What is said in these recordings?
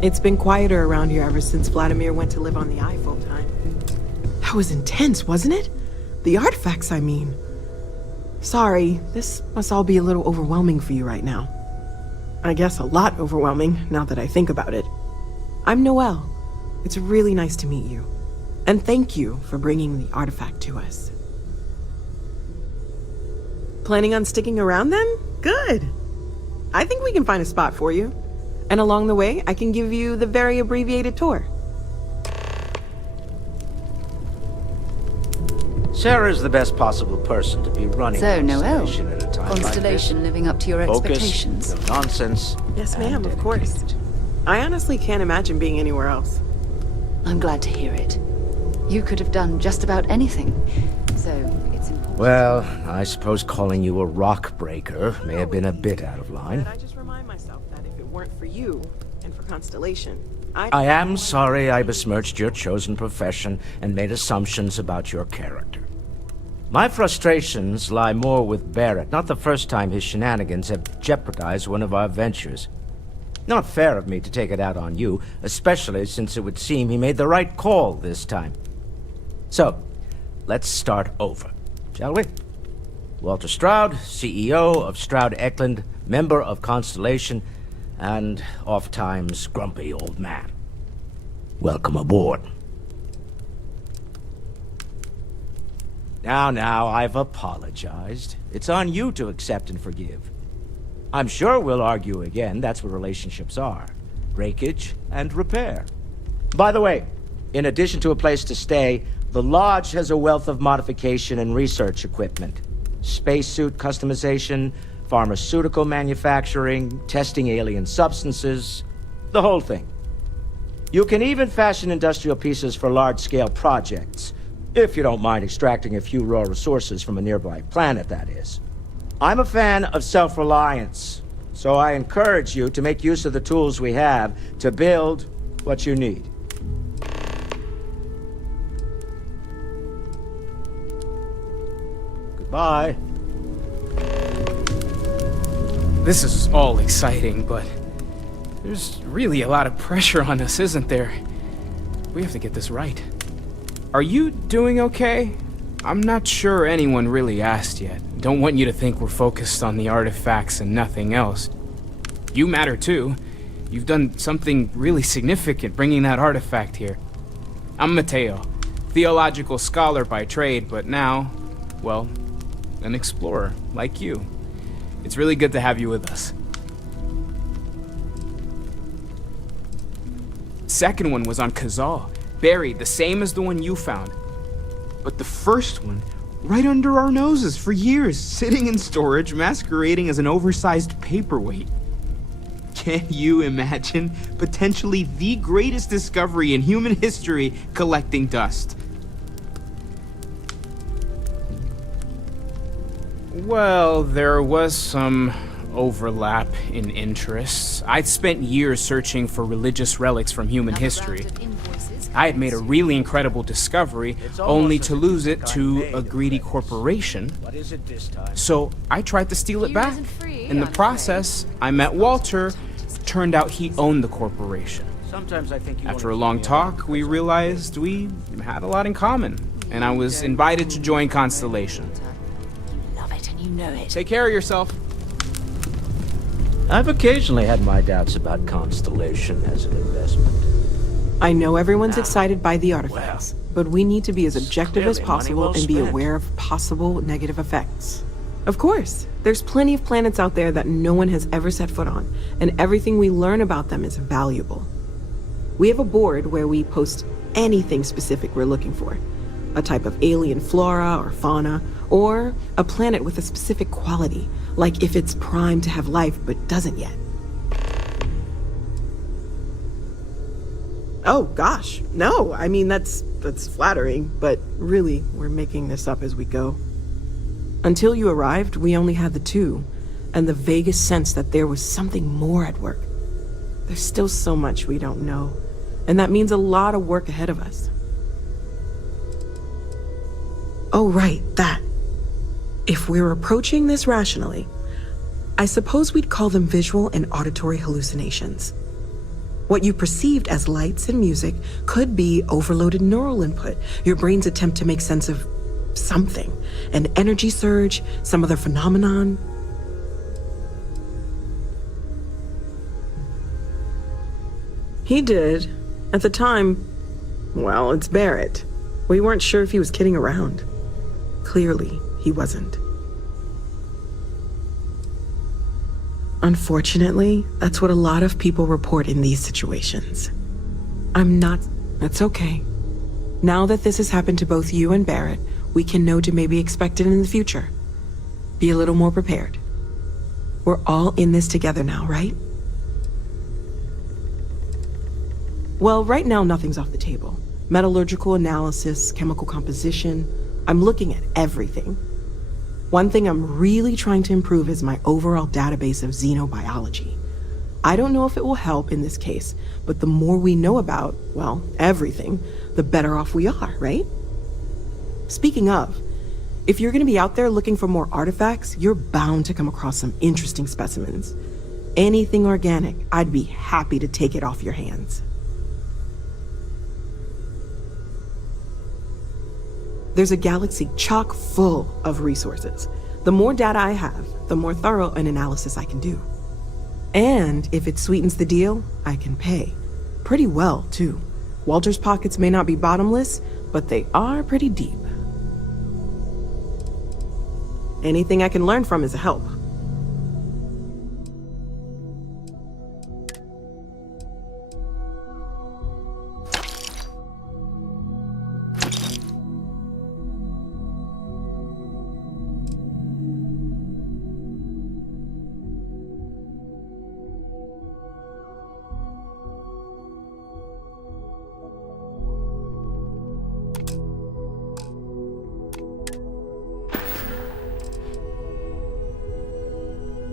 It's been quieter around here ever since Vladimir went to live on the Eye full-time. That was intense, wasn't it? The artifacts, I mean. Sorry, this must all be a little overwhelming for you right now. I guess a lot overwhelming, now that I think about it. I'm Noelle. It's really nice to meet you. And thank you for bringing the artifact to us. Planning on sticking around then? Good. I think we can find a spot for you. And along the way, I can give you the very abbreviated tour. Sarah's the best possible person to be running Constellation at a time Constellation like this. living up to your expectations. Focus, no nonsense. Yes, ma'am, of course. I honestly can't imagine being anywhere else. I'm glad to hear it. You could have done just about anything, so it's important. Well, I suppose calling you a rock breaker may have been a bit out of line. But I just remind myself that if it weren't for you and for Constellation, I am sorry I besmirched your chosen profession and made assumptions about your character. My frustrations lie more with Barrett. Not the first time his shenanigans have jeopardized one of our ventures. Not fair of me to take it out on you, especially since it would seem he made the right call this time. So, let's start over, shall we? Walter Stroud, CEO of Stroud Eklund, member of Constellation, and oft-times grumpy old man. Welcome aboard. Now, I've apologized. It's on you to accept and forgive. I'm sure we'll argue again. That's what relationships are. Breakage and repair. By the way, in addition to a place to stay, the Lodge has a wealth of modification and research equipment. Spacesuit customization, pharmaceutical manufacturing, testing alien substances, the whole thing. You can even fashion industrial pieces for large-scale projects, if you don't mind extracting a few raw resources from a nearby planet, that is. I'm a fan of self-reliance, so I encourage you to make use of the tools we have to build what you need. Goodbye. This is all exciting, but there's really a lot of pressure on us, isn't there? We have to get this right. Are you doing okay? I'm not sure anyone really asked yet. Don't want you to think we're focused on the artifacts and nothing else. You matter too. You've done something really significant bringing that artifact here. I'm Mateo, theological scholar by trade, but now, well, an explorer like you. It's really good to have you with us. Second one was on Kazal, buried the same as the one you found. But the first one, right under our noses for years, sitting in storage, masquerading as an oversized paperweight. Can you imagine potentially the greatest discovery in human history collecting dust? Well, there was some overlap in interests. I'd spent years searching for religious relics from human history. I had made a really incredible discovery, only to lose it to a greedy corporation. So I tried to steal it back. In the process, I met Walter. Turned out he owned the corporation. After a long talk, we realized we had a lot in common, and I was invited to join Constellation. You love it and you know it. Take care of yourself. I've occasionally had my doubts about Constellation as an investment. I know everyone's excited by the artifacts, but we need to be as objective as possible and be aware of possible negative effects. Of course, there's plenty of planets out there that no one has ever set foot on, and everything we learn about them is valuable. We have a board where we post anything specific we're looking for. A type of alien flora or fauna, or a planet with a specific quality, like if it's primed to have life but doesn't yet. Oh gosh, no, I mean that's flattering, but really, we're making this up as we go. Until you arrived, we only had the two, and the vaguest sense that there was something more at work. There's still so much we don't know, and that means a lot of work ahead of us. Oh right, that. If we're approaching this rationally, I suppose we'd call them visual and auditory hallucinations. What you perceived as lights and music could be overloaded neural input, your brain's attempt to make sense of something, an energy surge, some other phenomenon. He did. At the time, well, it's Barrett. We weren't sure if he was kidding around. Clearly, he wasn't. Unfortunately, that's what a lot of people report in these situations. That's okay. Now that this has happened to both you and Barrett, we can know to maybe expect it in the future. Be a little more prepared. We're all in this together now, right? Well, right now nothing's off the table. Metallurgical analysis, chemical composition. I'm looking at everything. One thing I'm really trying to improve is my overall database of xenobiology. I don't know if it will help in this case, but the more we know about, well, everything, the better off we are, right? Speaking of, if you're going to be out there looking for more artifacts, you're bound to come across some interesting specimens. Anything organic, I'd be happy to take it off your hands. There's a galaxy chock full of resources. The more data I have, the more thorough an analysis I can do. And if it sweetens the deal, I can pay. Pretty well, too. Walter's pockets may not be bottomless, but they are pretty deep. Anything I can learn from is a help.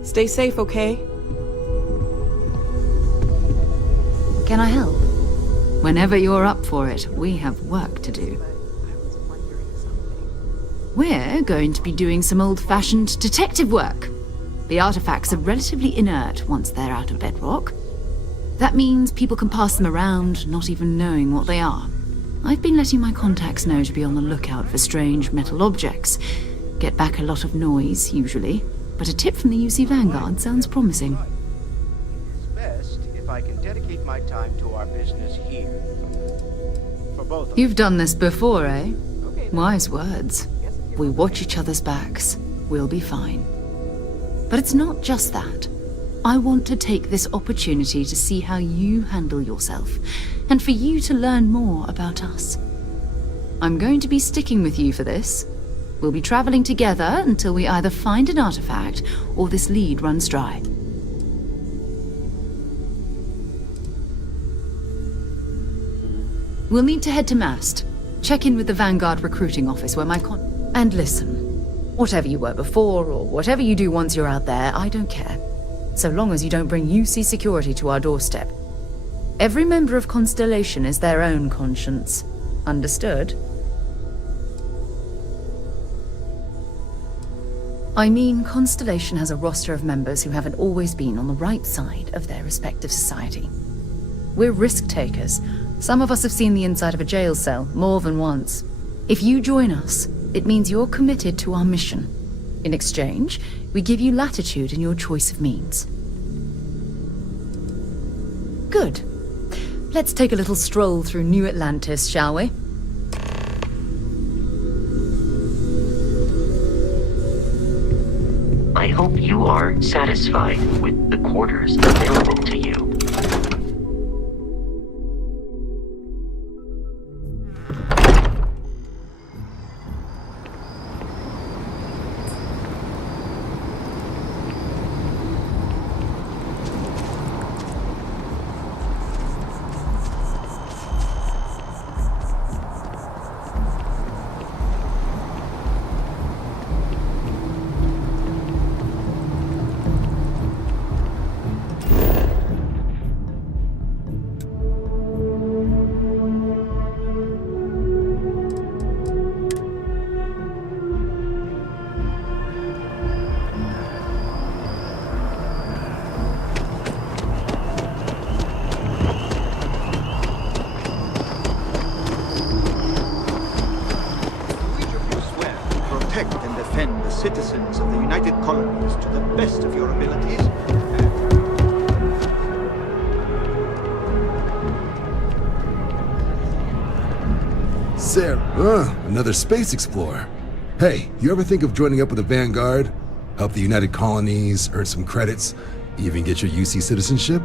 Stay safe, okay? Can I help? Whenever you're up for it, we have work to do. We're going to be doing some old-fashioned detective work. The artifacts are relatively inert once they're out of bedrock. That means people can pass them around, not even knowing what they are. I've been letting my contacts know to be on the lookout for strange metal objects. Get back a lot of noise, usually. But a tip from the UC Vanguard sounds promising. It's best if I can dedicate my time to our business here. For both of us. You've done this before, eh? Wise words. If we watch each other's backs, we'll be fine. But it's not just that. I want to take this opportunity to see how you handle yourself, and for you to learn more about us. I'm going to be sticking with you for this. We'll be traveling together until we either find an artifact or this lead runs dry. We'll need to head to Mast. Check in with the Vanguard recruiting office where my And listen, whatever you were before or whatever you do once you're out there, I don't care. So long as you don't bring UC security to our doorstep. Every member of Constellation is their own conscience. Understood? I mean, Constellation has a roster of members who haven't always been on the right side of their respective society. We're risk-takers. Some of us have seen the inside of a jail cell more than once. If you join us, it means you're committed to our mission. In exchange, we give you latitude in your choice of means. Good. Let's take a little stroll through New Atlantis, shall we? I hope you are satisfied with the quarters available to you. citizens of the United Colonies to the best of your abilities. Sarah, another space explorer. Hey, you ever think of joining up with the Vanguard? Help the United Colonies, earn some credits, even get your UC citizenship?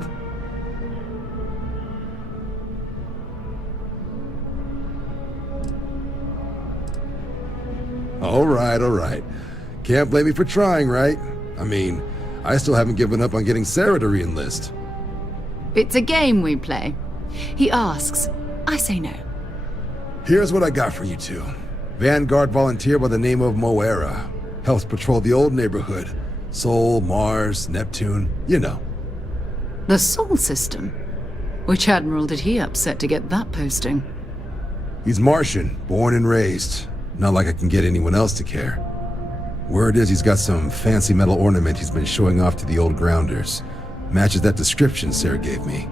All right. Can't blame me for trying, right? I mean, I still haven't given up on getting Sarah to re-enlist. It's a game we play. He asks, I say no. Here's what I got for you two. Vanguard volunteer by the name of Moera. Helps patrol the old neighborhood. Sol, Mars, Neptune, you know. The Sol system? Which admiral did he upset to get that posting? He's Martian, born and raised. Not like I can get anyone else to care. Word is he's got some fancy metal ornament he's been showing off to the old grounders. Matches that description Sarah gave me.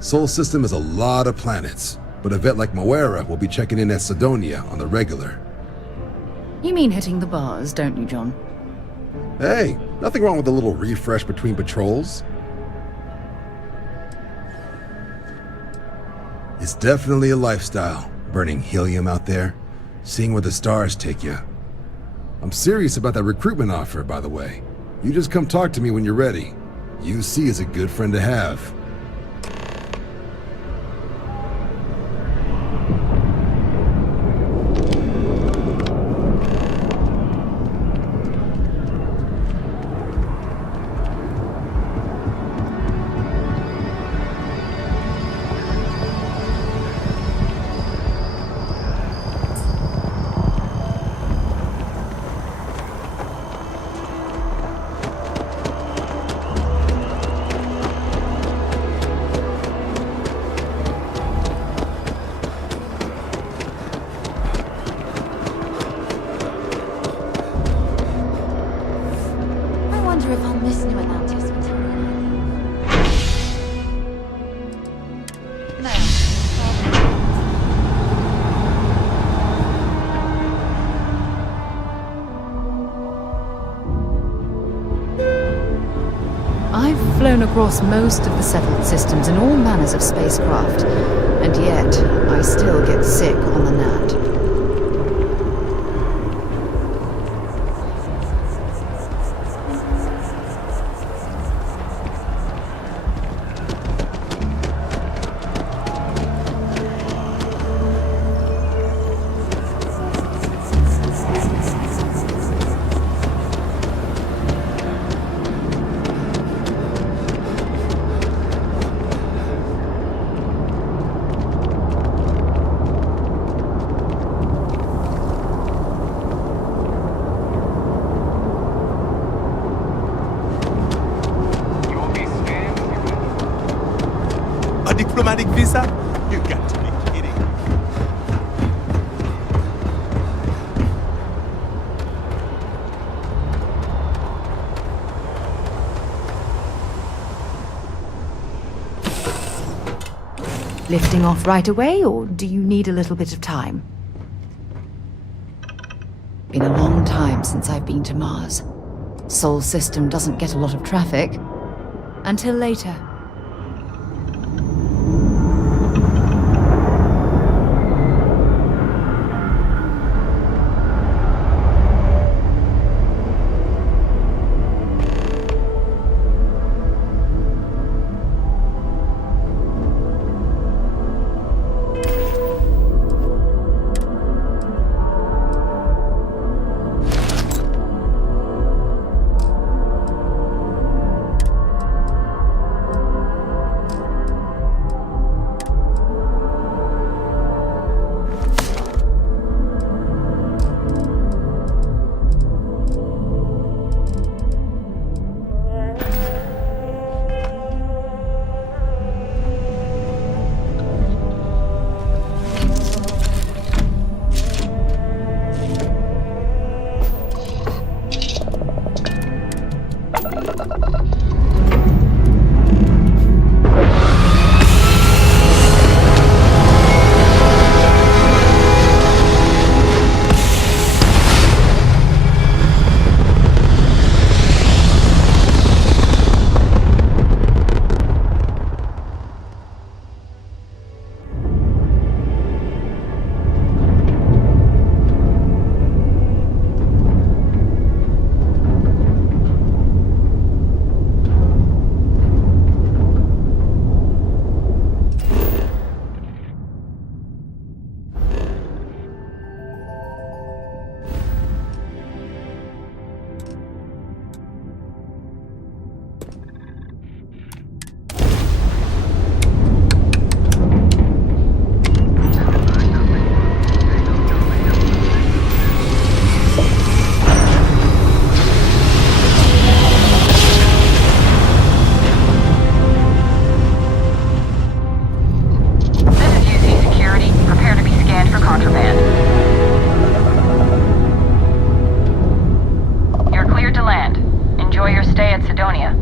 Sol system is a lot of planets, but a vet like Moera will be checking in at Sidonia on the regular. You mean hitting the bars, don't you, John? Hey, nothing wrong with a little refresh between patrols. It's definitely a lifestyle, burning helium out there, seeing where the stars take you. I'm serious about that recruitment offer, by the way. You just come talk to me when you're ready. UC is a good friend to have. If I'll miss New Atlantis until No. I've flown across most of the settled systems in all manners of spacecraft, and yet I still get sick on the gnat. A diplomatic visa? You got to be kidding. Lifting off right away, or do you need a little bit of time? Been a long time since I've been to Mars. Sol system doesn't get a lot of traffic. Until later. stay at Sidonia.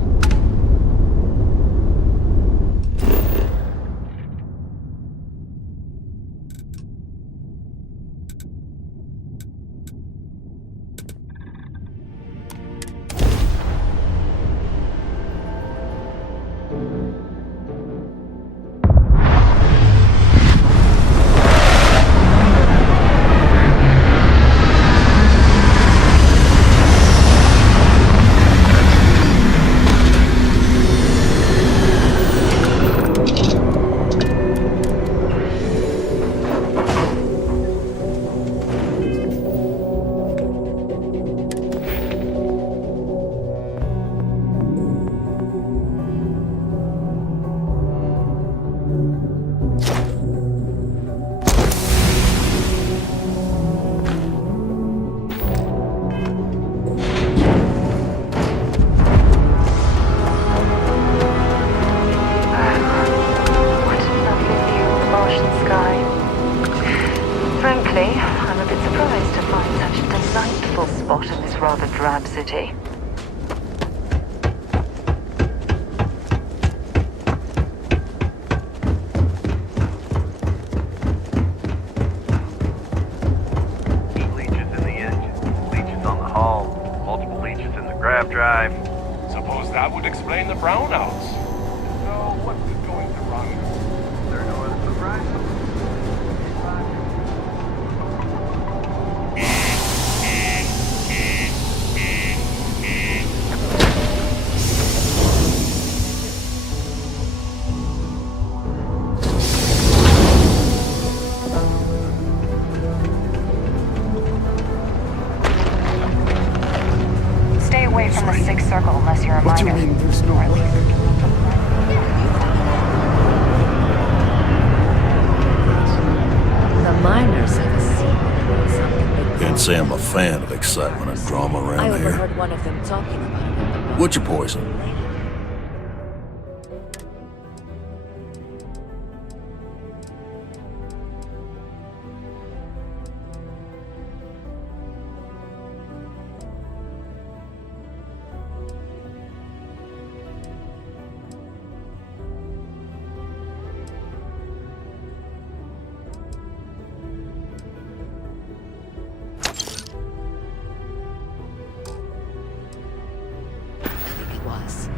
Frankly, I'm a bit surprised to find such a delightful spot in this rather drab city. Leeches in the engine, leeches on the hull, multiple leeches in the grav drive. Suppose that would explain the brownouts. So, what is going to run? There are no other surprises. Stay away from the sixth circle unless you're a What do you minor. mean there's no one? The miners have a secret. Something Can't say I'm a fan of excitement and drama I around here. overheard one of them talking about it. What's your poison? It was.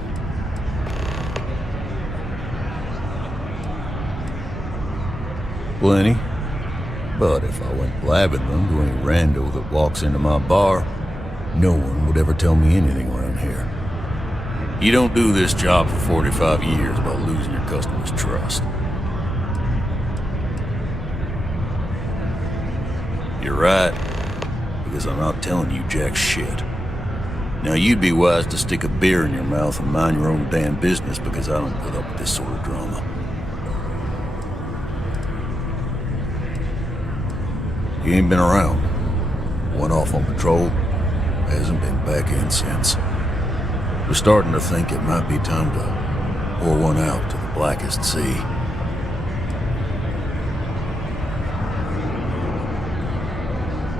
Plenty. But if I went blabbing them to any rando that walks into my bar, no one would ever tell me anything around here. You don't do this job for 45 years by losing your customers' trust. You're right, because I'm not telling you jack shit. Now you'd be wise to stick a beer in your mouth and mind your own damn business, because I don't put up with this sort of drama. You ain't been around. Went off on patrol, hasn't been back in since. We're starting to think it might be time to pour one out to the blackest sea.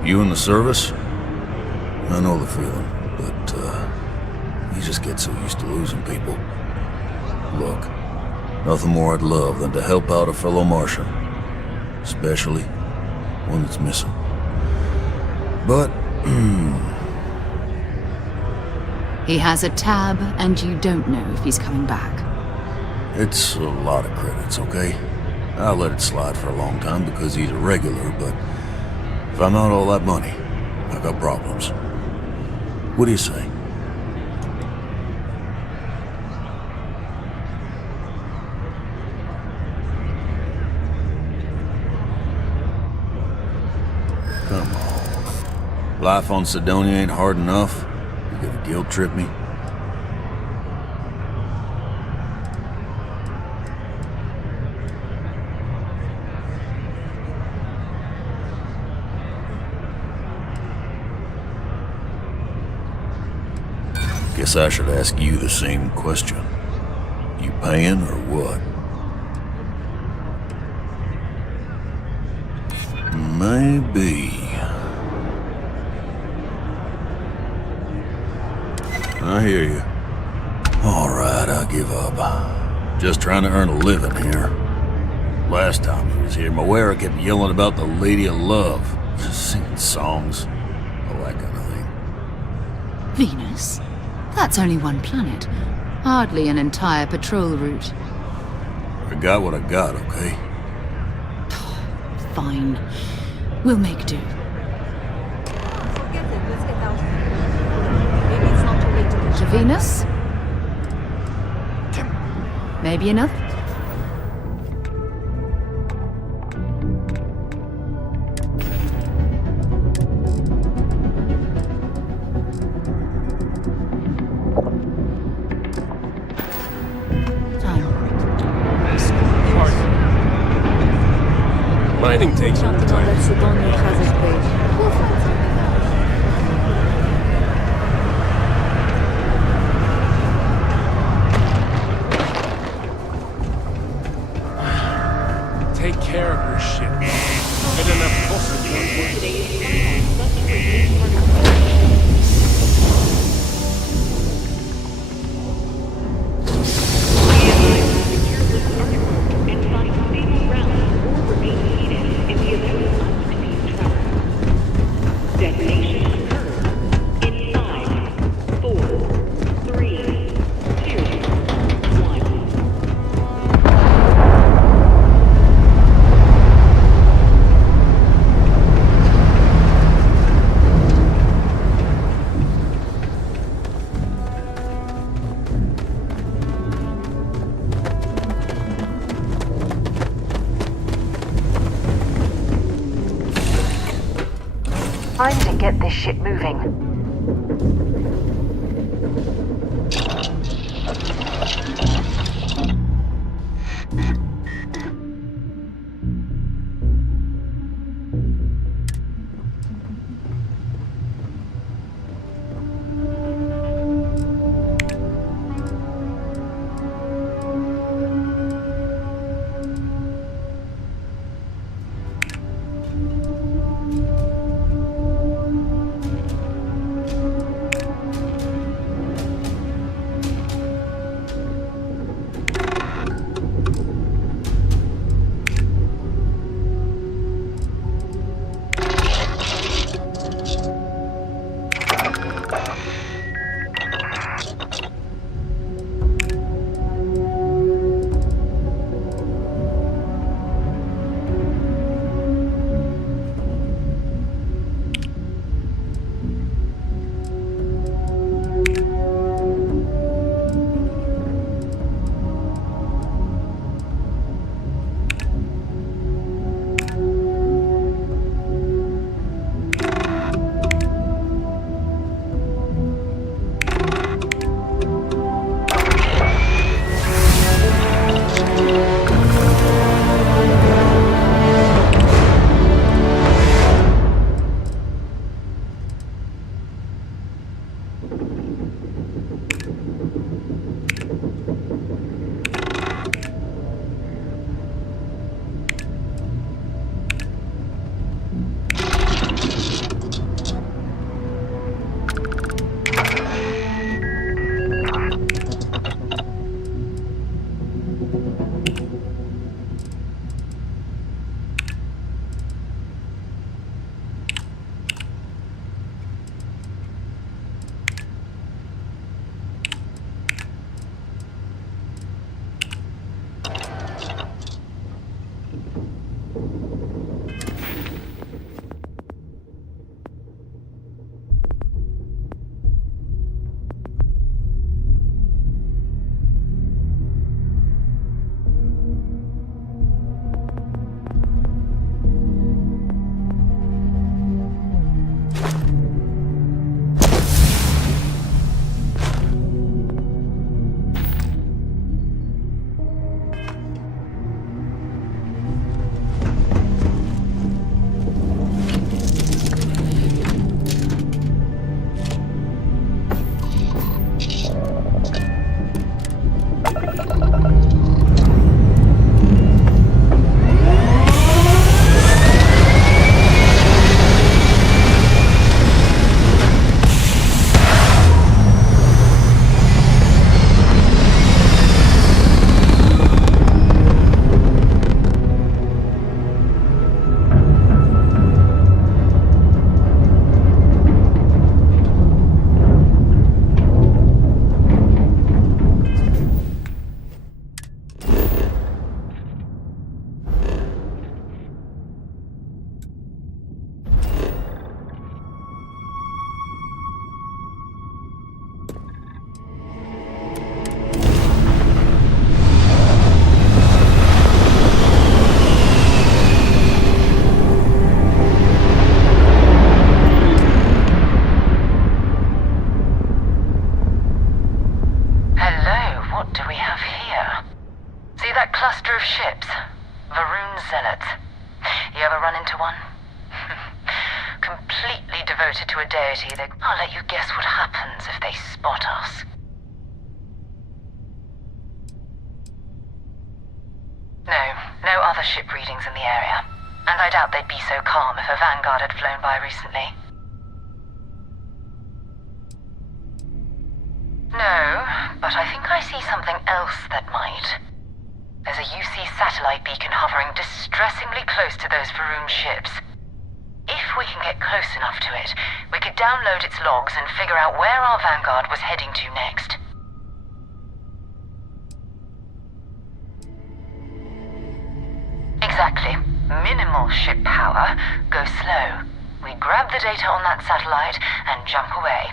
You in the service? I know the feeling, but you just get so used to losing people. Look, nothing more I'd love than to help out a fellow Martian, especially one that's missing. But, He has a tab, and you don't know if he's coming back. it's a lot of credits, okay? I'll let it slide for a long time because he's a regular, but if I'm out all that money, I got problems. What do you say? Come on. Life on Sidonia ain't hard enough. You gonna guilt trip me? Guess I should ask you the same question. You paying or what? Maybe. I hear you. Alright, I give up. Just trying to earn a living here. Last time he was here, Moira kept yelling about the Lady of Love. Just singing songs. All that kind of thing. Venus? That's only one planet. Hardly an entire patrol route. I got what I got, okay? Fine. We'll make do. Forget it. Let's get out. Maybe it's not too late to catch To Venus? Maybe another? Mining takes up the time. Let's sit on your hazard page. We'll find something else. Take care of your ship. Get enough postage on board. Time to get this ship moving. What do we have here? See that cluster of ships? Varun Zealots. You ever run into one? Completely devoted to a deity. I'll let you guess what happens if they spot us. No other ship readings in the area. And I doubt they'd be so calm if a Vanguard had flown by recently. No, but I think I see something else that might. There's a UC satellite beacon hovering distressingly close to those Varun ships. If we can get close enough to it, we could download its logs and figure out where our Vanguard was heading to next. Exactly. Minimal ship power. Go slow. We grab the data on that satellite and jump away.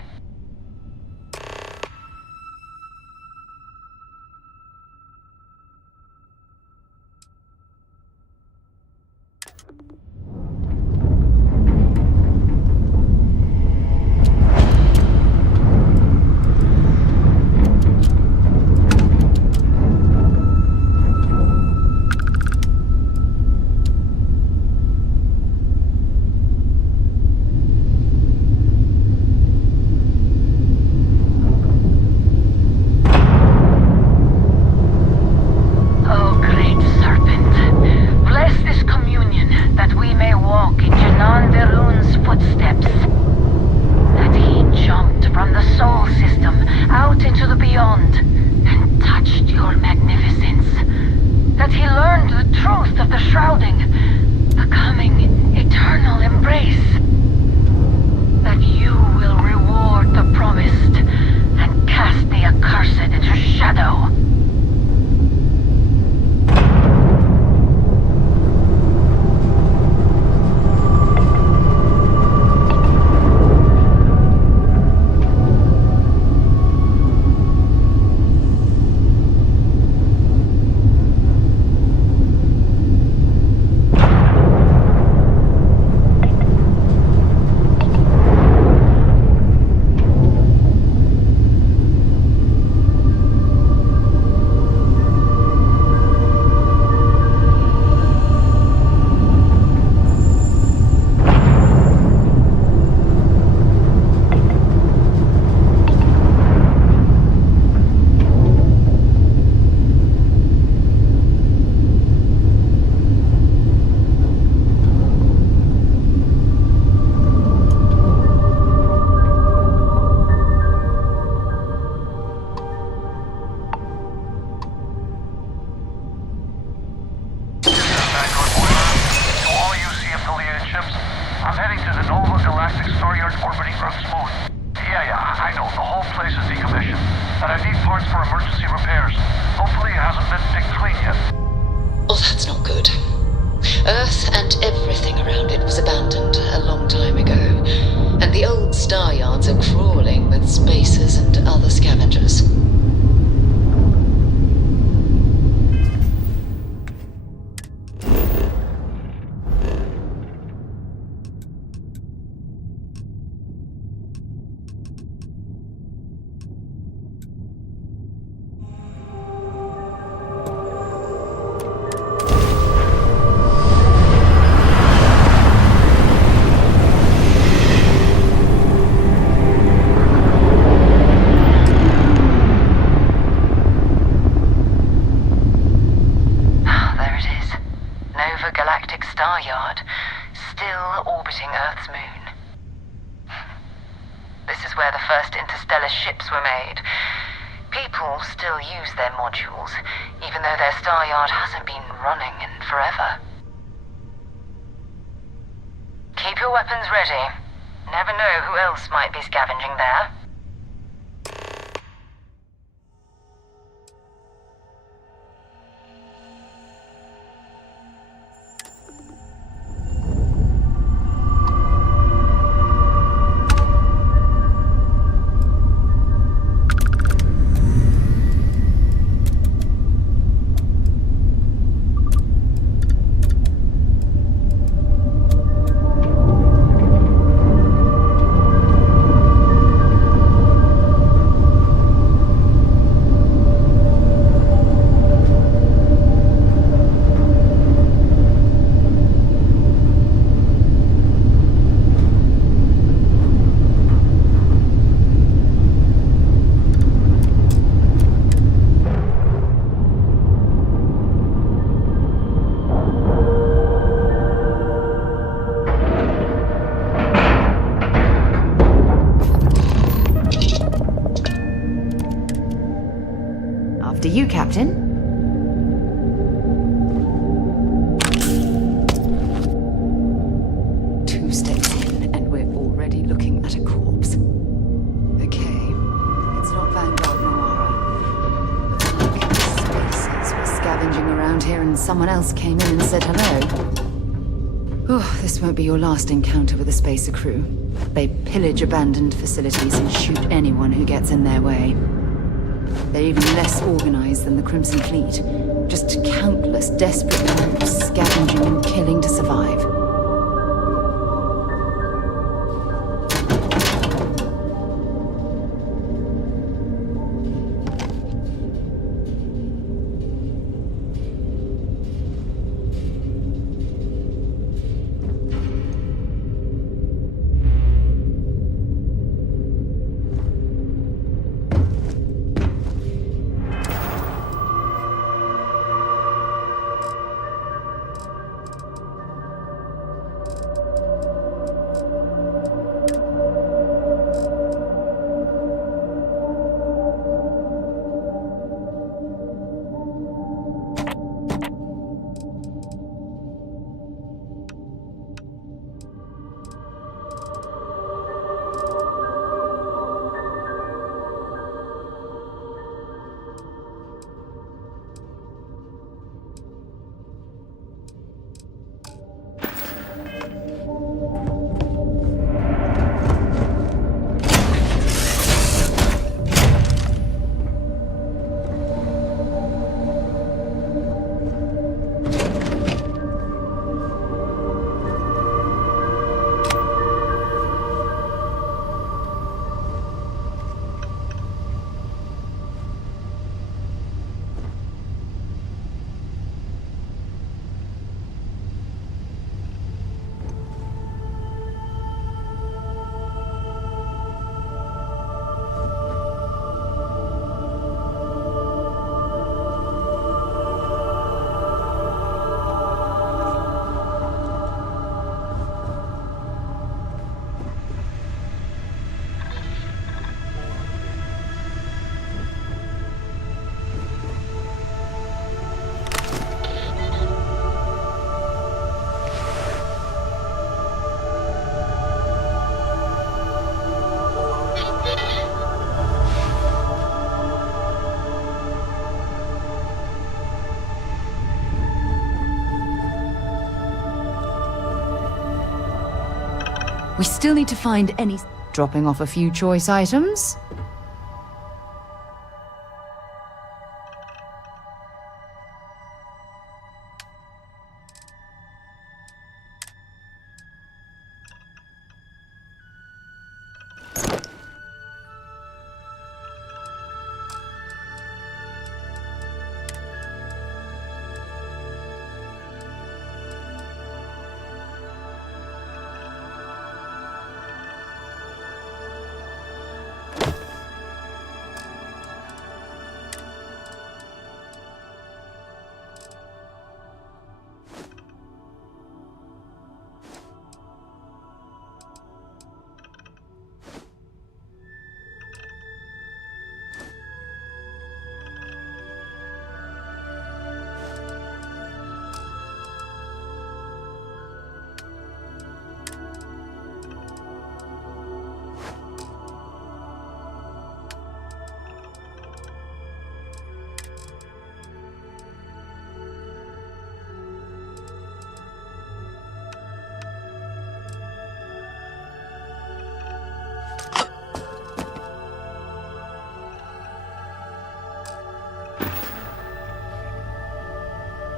After you, Captain. Two steps in, and we're already looking at a corpse. Okay, it's not Vanguard Noara. But look, spaces were scavenging around here and someone else came in and said hello. Oh, this won't be your last encounter with a spacer crew. They pillage abandoned facilities and shoot anyone who gets in their way. They're even less organized than the Crimson Fleet. Just countless desperate groups scavenging and killing to survive. We still need to find any... Dropping off a few choice items?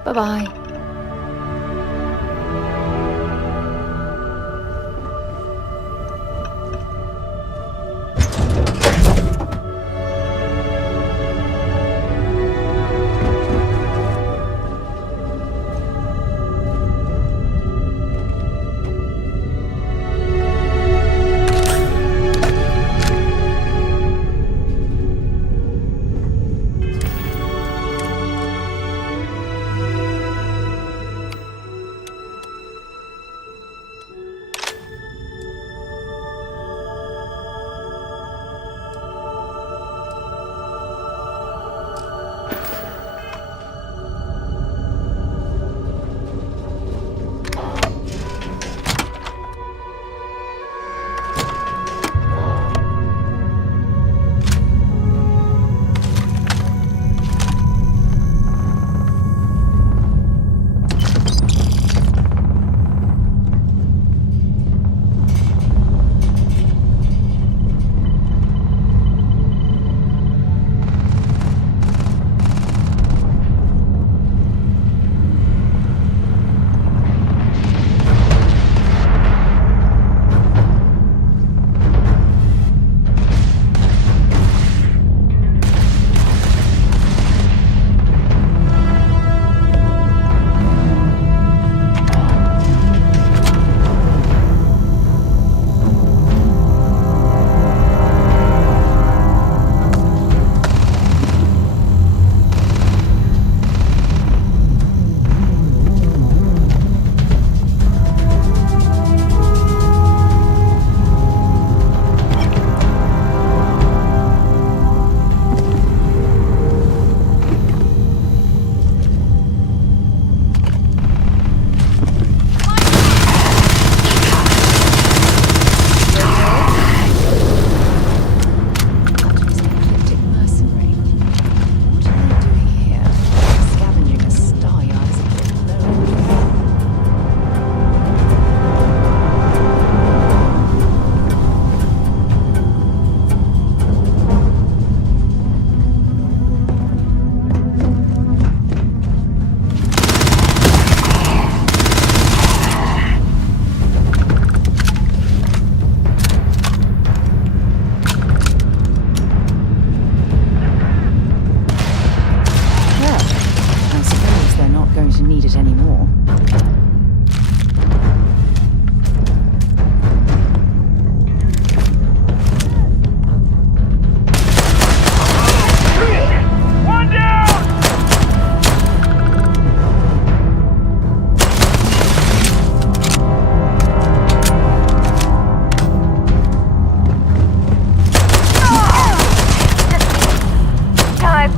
Bye-bye. it anymore. One down! Guys,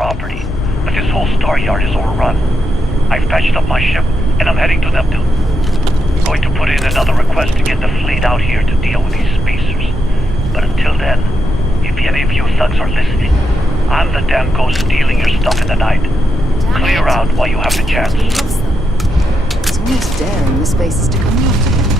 property, but this whole star yard is overrun. I've patched up my ship, and I'm heading to Neptune. I'm going to put in another request to get the fleet out here to deal with these spacers. But until then, if any of you thugs are listening, I'm the damn ghost stealing your stuff in the night. Clear out while you have the chance. It's almost daring the spacers to come after him.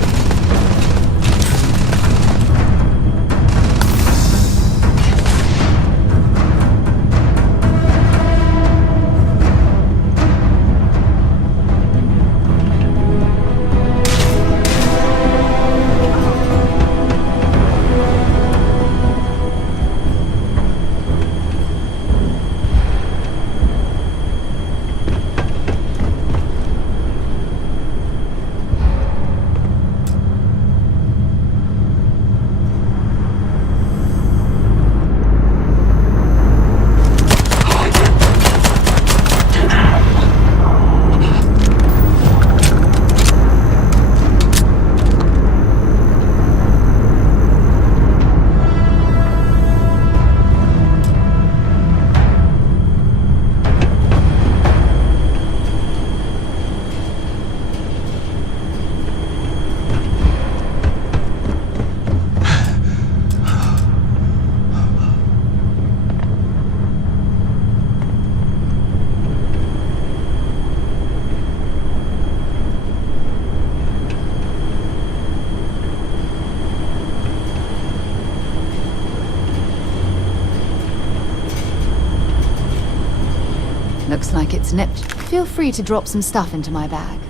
Looks like it's nipped. Feel free to drop some stuff into my bag.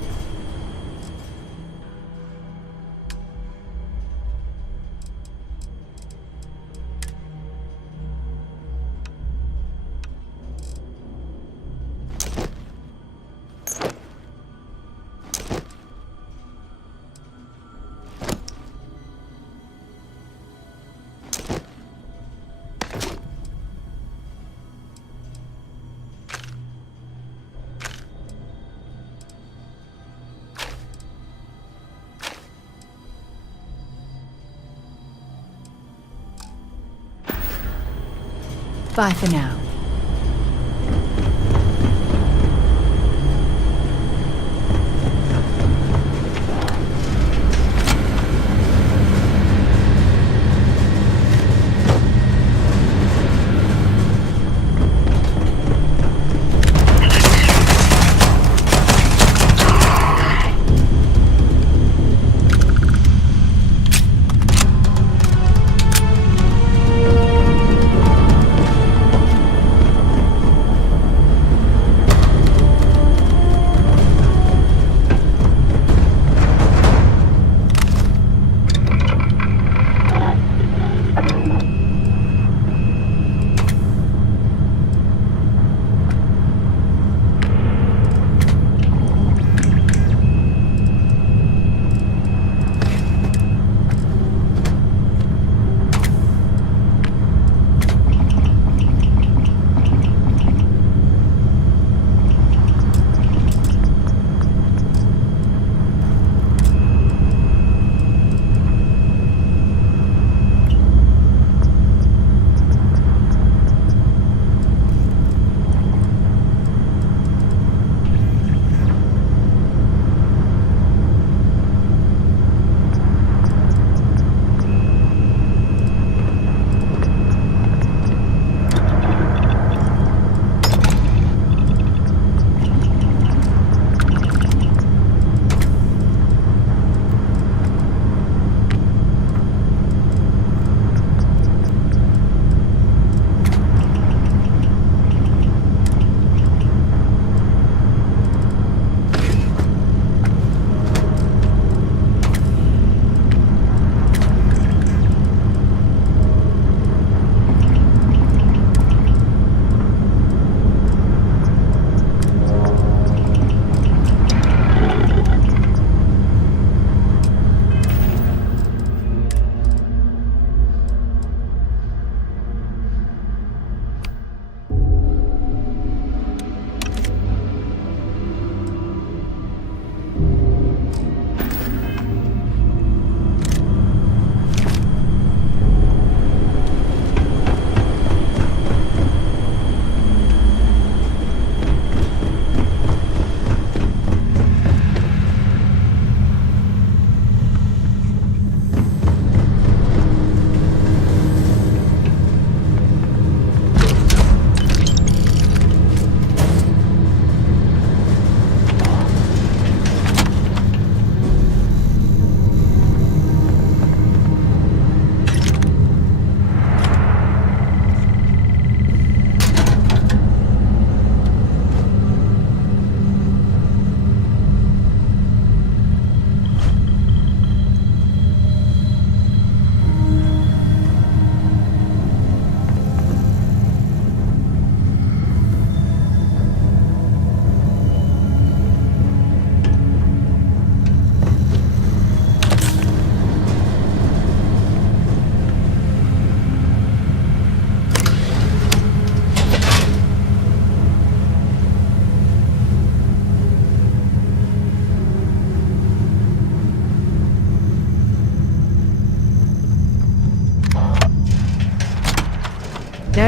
Bye for now.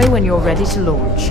know when you're ready to launch.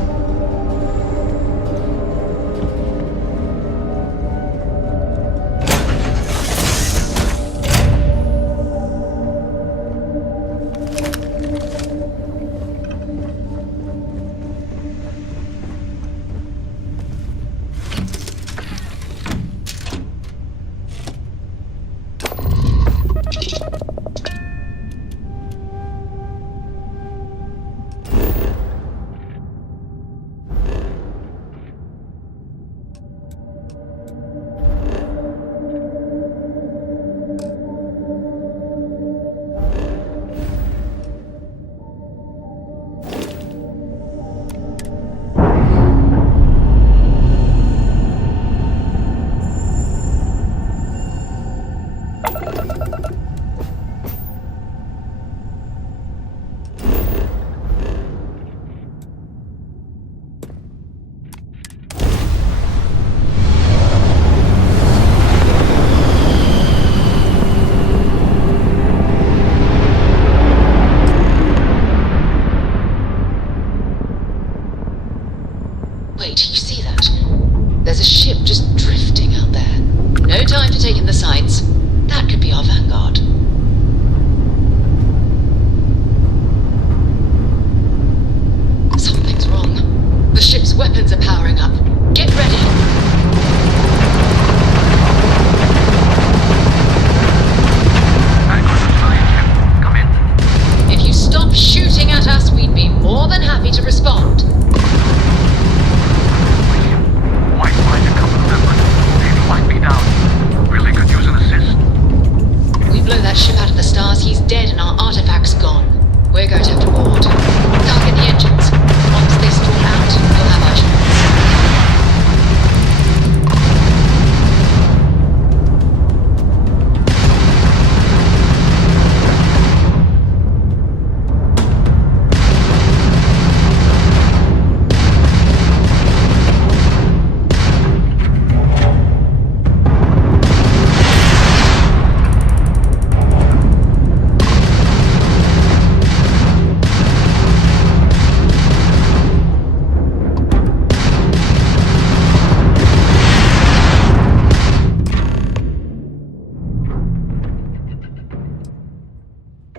Wait, you see that? There's a ship just drifting out there. No time to take in the sights. That could be our vanguard. Something's wrong. The ship's weapons are powering up. Get ready! If you stop shooting at us, we'd be more than happy to respond. Might find a couple of them, but they might be down. Really could use an assist. We blow that ship out of the stars, he's dead and our artifact's gone. We're going to have to board. Target the engines. Once they stall out, you'll have our chance.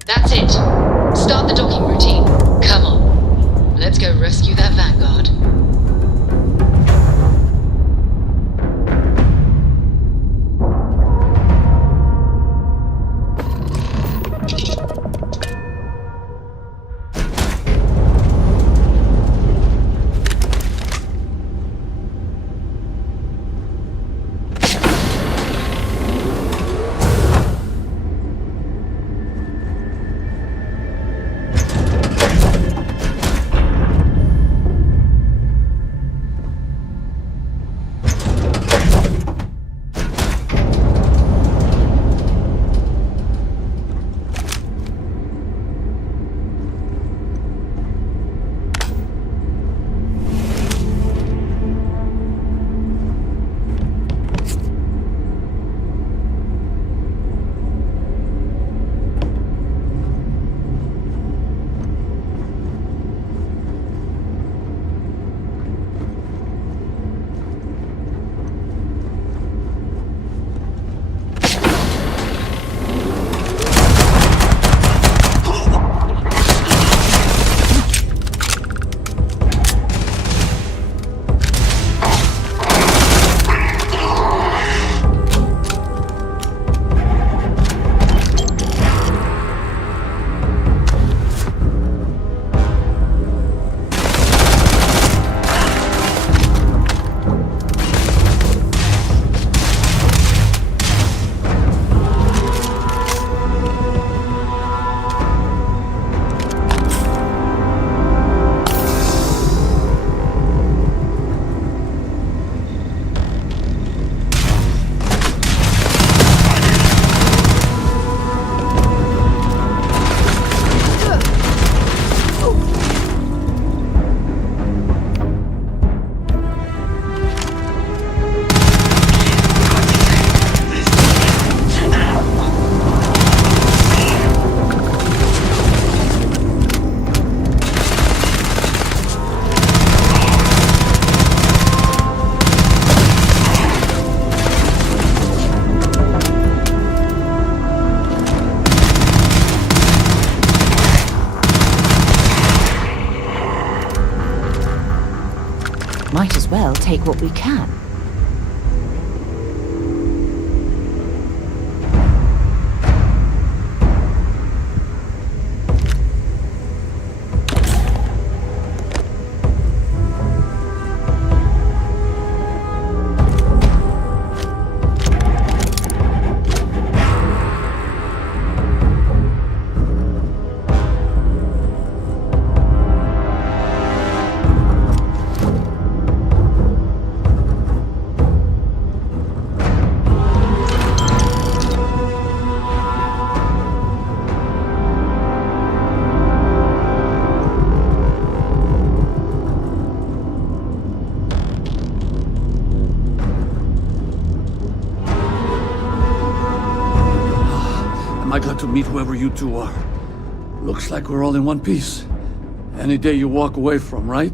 That's it. Start the docking routine. Come on. Let's go rescue that vanguard. Might as well take what we can. I got to meet whoever you two are. Looks like we're all in one piece. Any day you walk away from, right?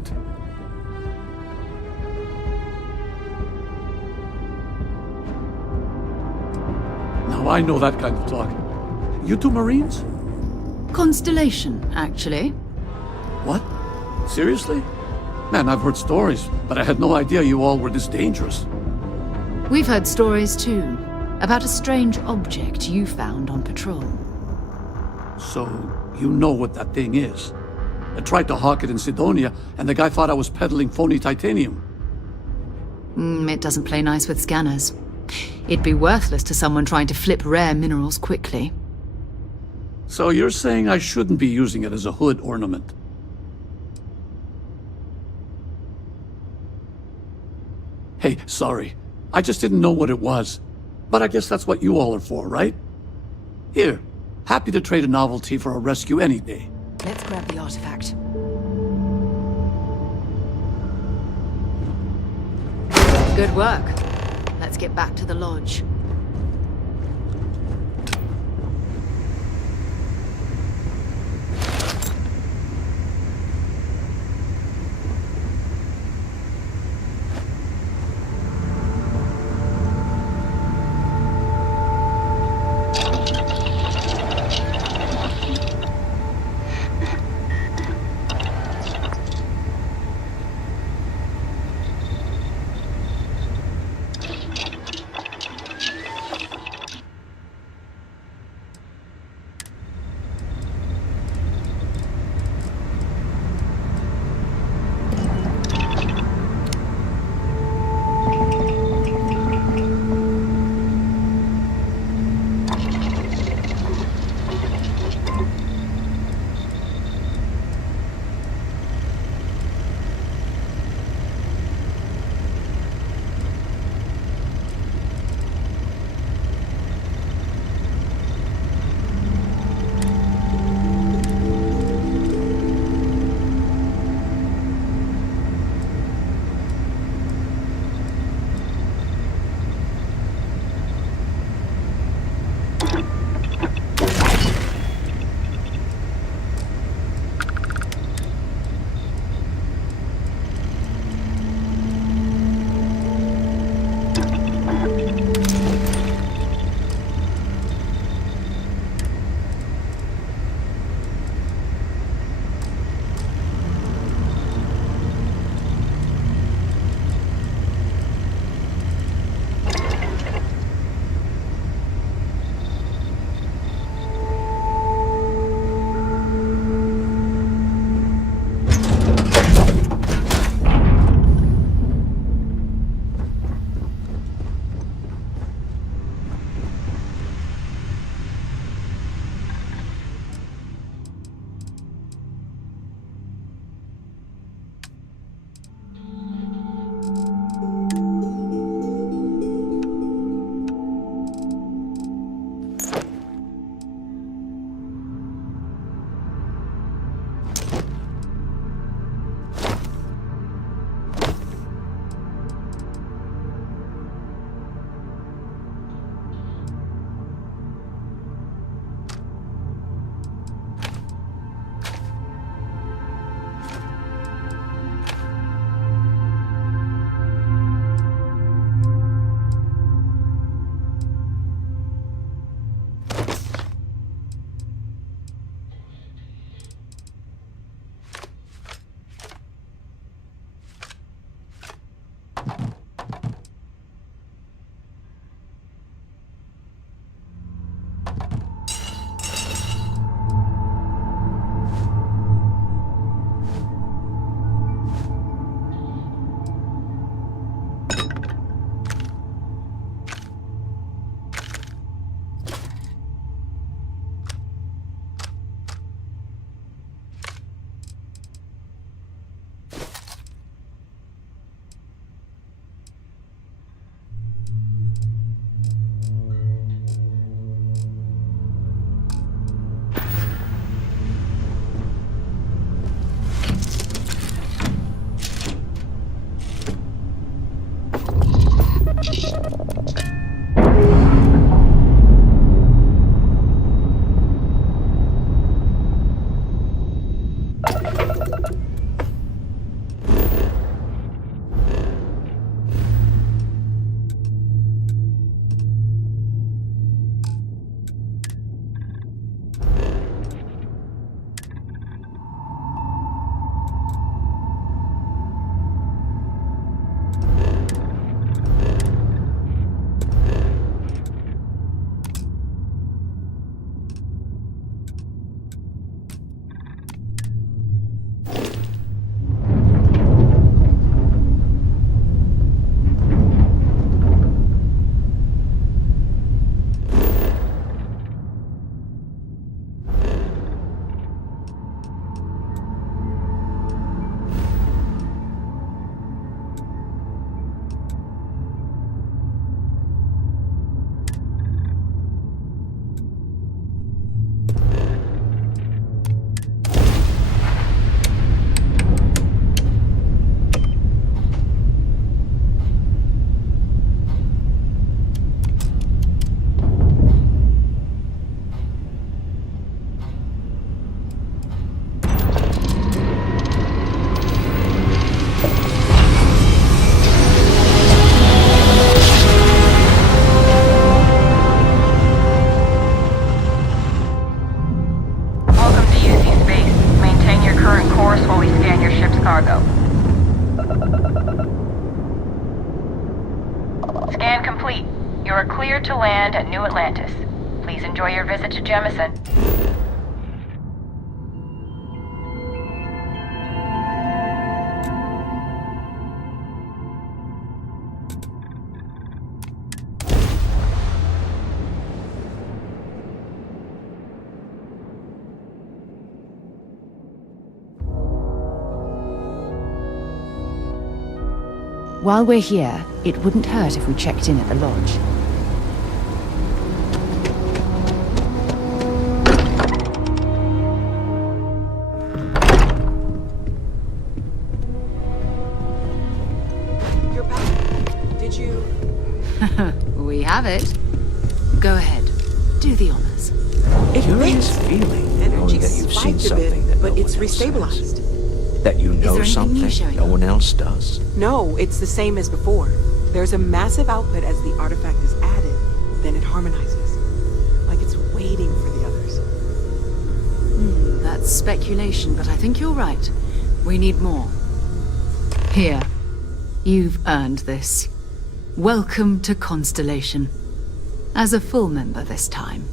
Now I know that kind of talk. You two Marines? Constellation, actually. What? Seriously? Man, I've heard stories, but I had no idea you all were this dangerous. We've heard stories too, about a strange object you found on patrol. So, you know what that thing is? I tried to hawk it in Sidonia, and the guy thought I was peddling phony titanium. It doesn't play nice with scanners. It'd be worthless to someone trying to flip rare minerals quickly. So you're saying I shouldn't be using it as a hood ornament? Hey, sorry. I just didn't know what it was. But I guess that's what you all are for, right? Here, happy to trade a novelty for a rescue any day. Let's grab the artifact. Good work. Let's get back to the lodge. cargo. Scan complete. You are cleared to land at New Atlantis. Please enjoy your visit to Jemison. While we're here, it wouldn't hurt if we checked in at the lodge. You're back. Did you... We have it. Go ahead. Do the honors. It Curious bit. feeling, Energy knowing that you've seen spiked a bit, something that but no it's one else has. restabilized. That you know there anything new something showing no up? one else does. No, it's the same as before. There's a massive output as the artifact is added, then it harmonizes. Like it's waiting for the others. That's speculation, but I think you're right. We need more. Here. You've earned this. Welcome to Constellation. As a full member this time.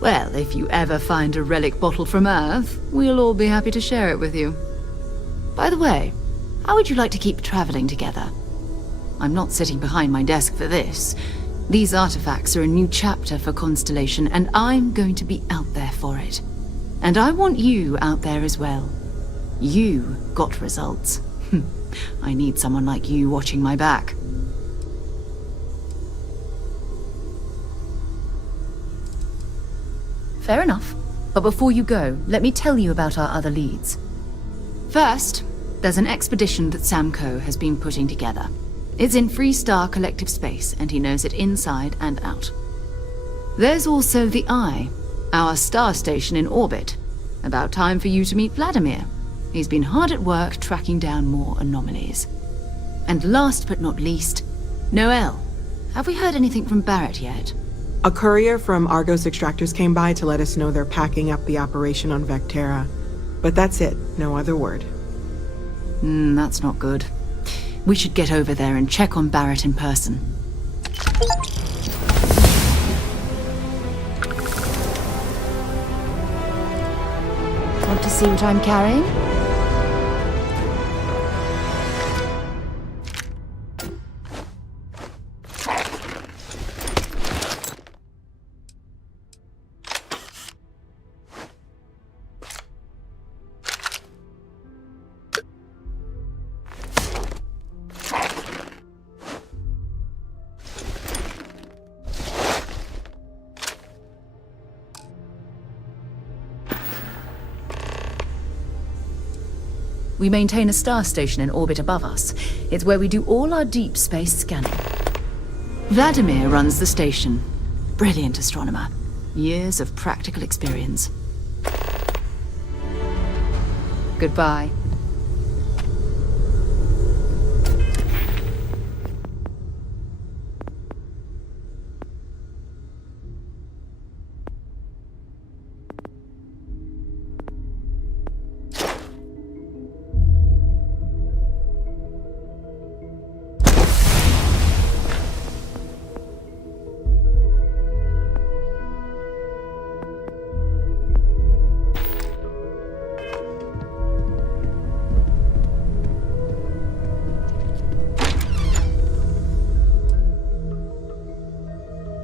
Well, if you ever find a relic bottle from Earth, we'll all be happy to share it with you. By the way, how would you like to keep traveling together? I'm not sitting behind my desk for this. These artifacts are a new chapter for Constellation, and I'm going to be out there for it. And I want you out there as well. You got results. I need someone like you watching my back. Fair enough. But before you go, let me tell you about our other leads. First, there's an expedition that Samco has been putting together. It's in Freestar Collective Space, and he knows it inside and out. There's also the Eye, our star station in orbit. About time for you to meet Vladimir. He's been hard at work tracking down more anomalies. And last but not least, Noel. Have we heard anything from Barrett yet? A courier from Argos Extractors came by to let us know they're packing up the operation on Vectera. But that's it, no other word. That's not good. We should get over there and check on Barrett in person. Want to see what I'm carrying? We maintain a star station in orbit above us. It's where we do all our deep space scanning. Vladimir runs the station. Brilliant astronomer. Years of practical experience. Goodbye.